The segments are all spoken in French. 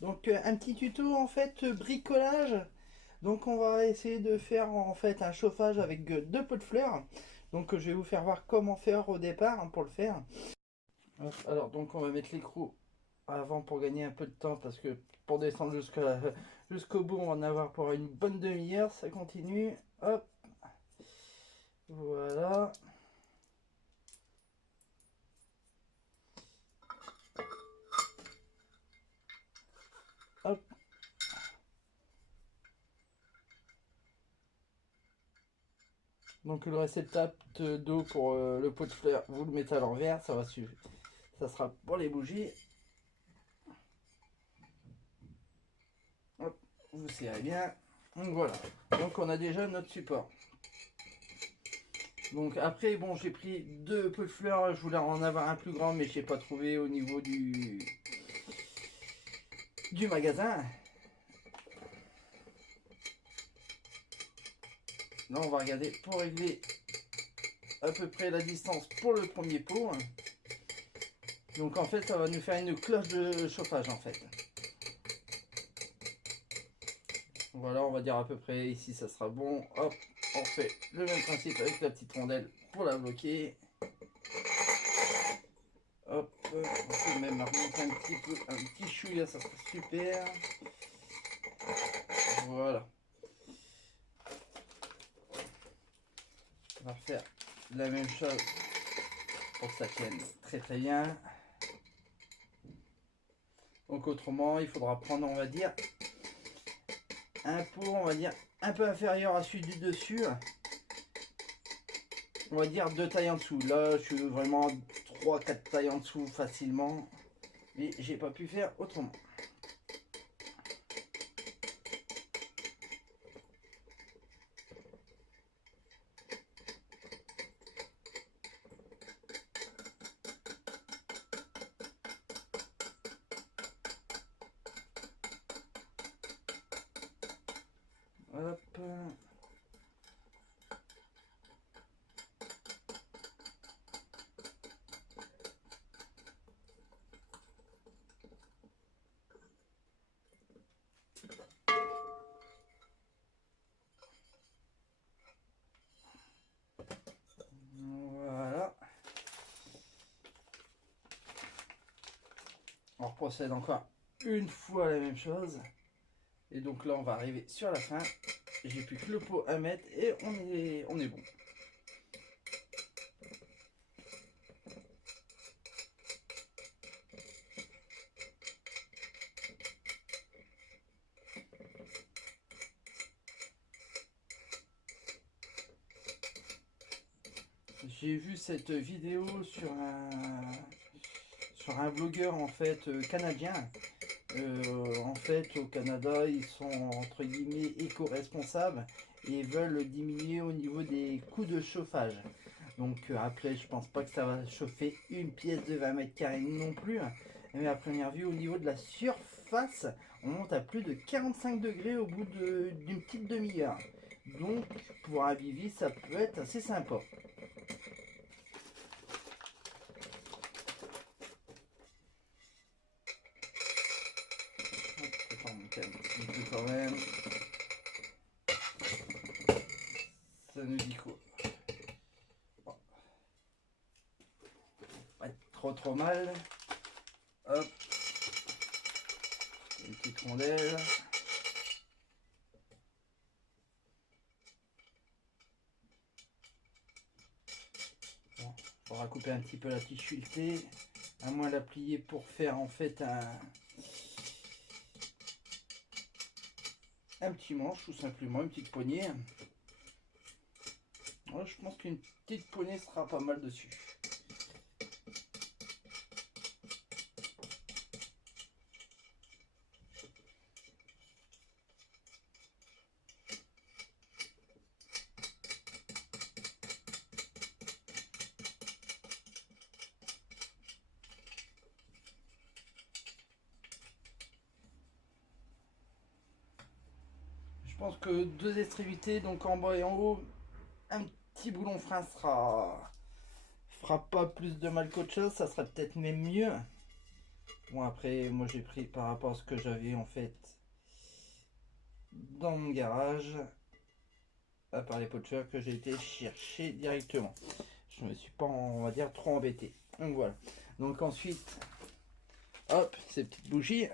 Donc un petit tuto en fait bricolage. Donc on va essayer de faire en fait un chauffage avec deux pots de fleurs. Donc je vais vous faire voir comment faire au départ pour le faire. Hop, alors donc on va mettre l'écrou avant pour gagner un peu de temps parce que pour descendre jusqu'au bout on va en avoir pour une bonne demi-heure. Ça continue. Hop, voilà. Hop. Donc le réceptacle d'eau pour le pot de fleurs, vous le mettez à l'envers, ça va suivre. Ça sera pour les bougies. Hop, vous serrez bien. Donc voilà. Donc on a déjà notre support. Donc après, bon, j'ai pris deux pots de fleurs. Je voulais en avoir un plus grand, mais je n'ai pas trouvé au niveau du magasin. Là, on va regarder pour régler à peu près la distance pour le premier pot. Donc en fait, ça va nous faire une cloche de chauffage en fait. Voilà, on va dire à peu près ici, ça sera bon. Hop, on fait le même principe avec la petite rondelle pour la bloquer. Hop, on peut même remonter un petit peu, un petit chouïa, ça sera super. Voilà. On va refaire la même chose pour que ça tienne très très bien. Donc autrement, il faudra prendre, on va dire, un pot, on va dire, un peu inférieur à celui du dessus. On va dire deux tailles en dessous. Là, je suis vraiment 3-4 tailles en dessous facilement. Mais j'ai pas pu faire autrement. Hop. Voilà. On reprocède encore une fois la même chose. Et donc là, on va arriver sur la fin. J'ai plus que le pot à mettre et on est bon. J'ai vu cette vidéo sur un blogueur en fait canadien. En fait, au Canada, ils sont entre guillemets éco-responsables et veulent diminuer au niveau des coûts de chauffage. Donc après, je pense pas que ça va chauffer une pièce de 20 mètres carrés non plus. Mais à première vue, au niveau de la surface, on monte à plus de 45 degrés au bout d'une petite demi-heure. Donc pour un bivy, ça peut être assez sympa. On va monter un petit peu quand même. Ça nous dit quoi? Pas trop mal. Hop, une petite rondelle. Bon, il faudra couper un petit peu la tige sculptée, à moins la plier pour faire en fait un petit manche, tout simplement, une petite poignée. Ouais, je pense qu'une petite poignée sera pas mal dessus. Je pense que deux extrémités, donc en bas et en haut, un petit boulon frein fera pas plus de mal qu'autre chose, ça sera peut-être même mieux. Bon, après, moi j'ai pris par rapport à ce que j'avais en fait dans mon garage, à part les pots de fleurs que j'ai été chercher directement. Je me suis pas, on va dire, trop embêté. Donc voilà. Donc ensuite, hop, ces petites bougies.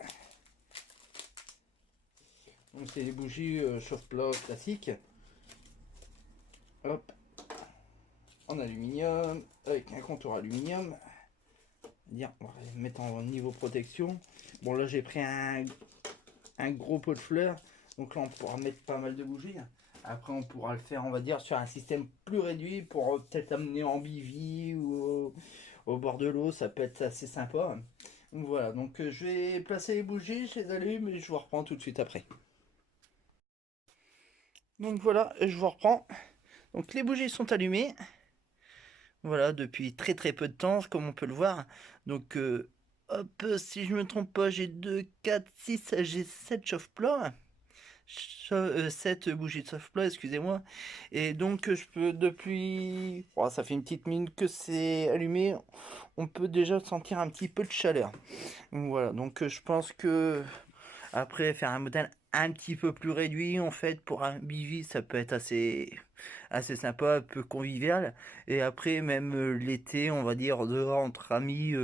Donc c'est les bougies chauffe-plat classiques. Hop, en aluminium, avec un contour aluminium. Dire, on va les mettre en niveau protection. Bon là j'ai pris un gros pot de fleurs. Donc là on pourra mettre pas mal de bougies. Après on pourra le faire, on va dire, sur un système plus réduit pour peut-être amener en bivy ou au bord de l'eau. Ça peut être assez sympa. Donc voilà, donc je vais placer les bougies, je les allume et je vous reprends tout de suite après. Donc voilà, je vous reprends. Donc les bougies sont allumées. Voilà, depuis très très peu de temps, comme on peut le voir. Donc hop, si je me trompe pas, j'ai 2, 4, 6, j'ai 7 chauffe-plats. 7 bougies de chauffe-plat, excusez-moi. Et donc je peux depuis... Oh, ça fait une petite minute que c'est allumé. On peut déjà sentir un petit peu de chaleur. Donc, voilà, donc je pense que après faire un modèle un petit peu plus réduit en fait pour un bivy, ça peut être assez sympa, un peu convivial. Et après même l'été, on va dire dehors entre amis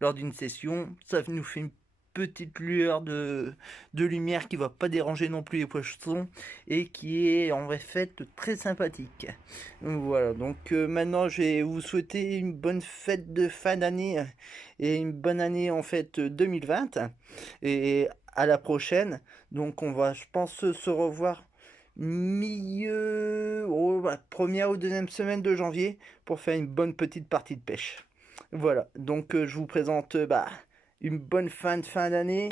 lors d'une session, ça nous fait une petite lueur de lumière qui va pas déranger non plus les poissons et qui est en fait très sympathique. Donc voilà, donc maintenant je vais vous souhaiter une bonne fête de fin d'année et une bonne année en fait 2020 et à la prochaine. Donc on va, je pense, se revoir milieu, première ou deuxième semaine de janvier pour faire une bonne petite partie de pêche. Voilà, donc je vous présente une bonne fin d'année.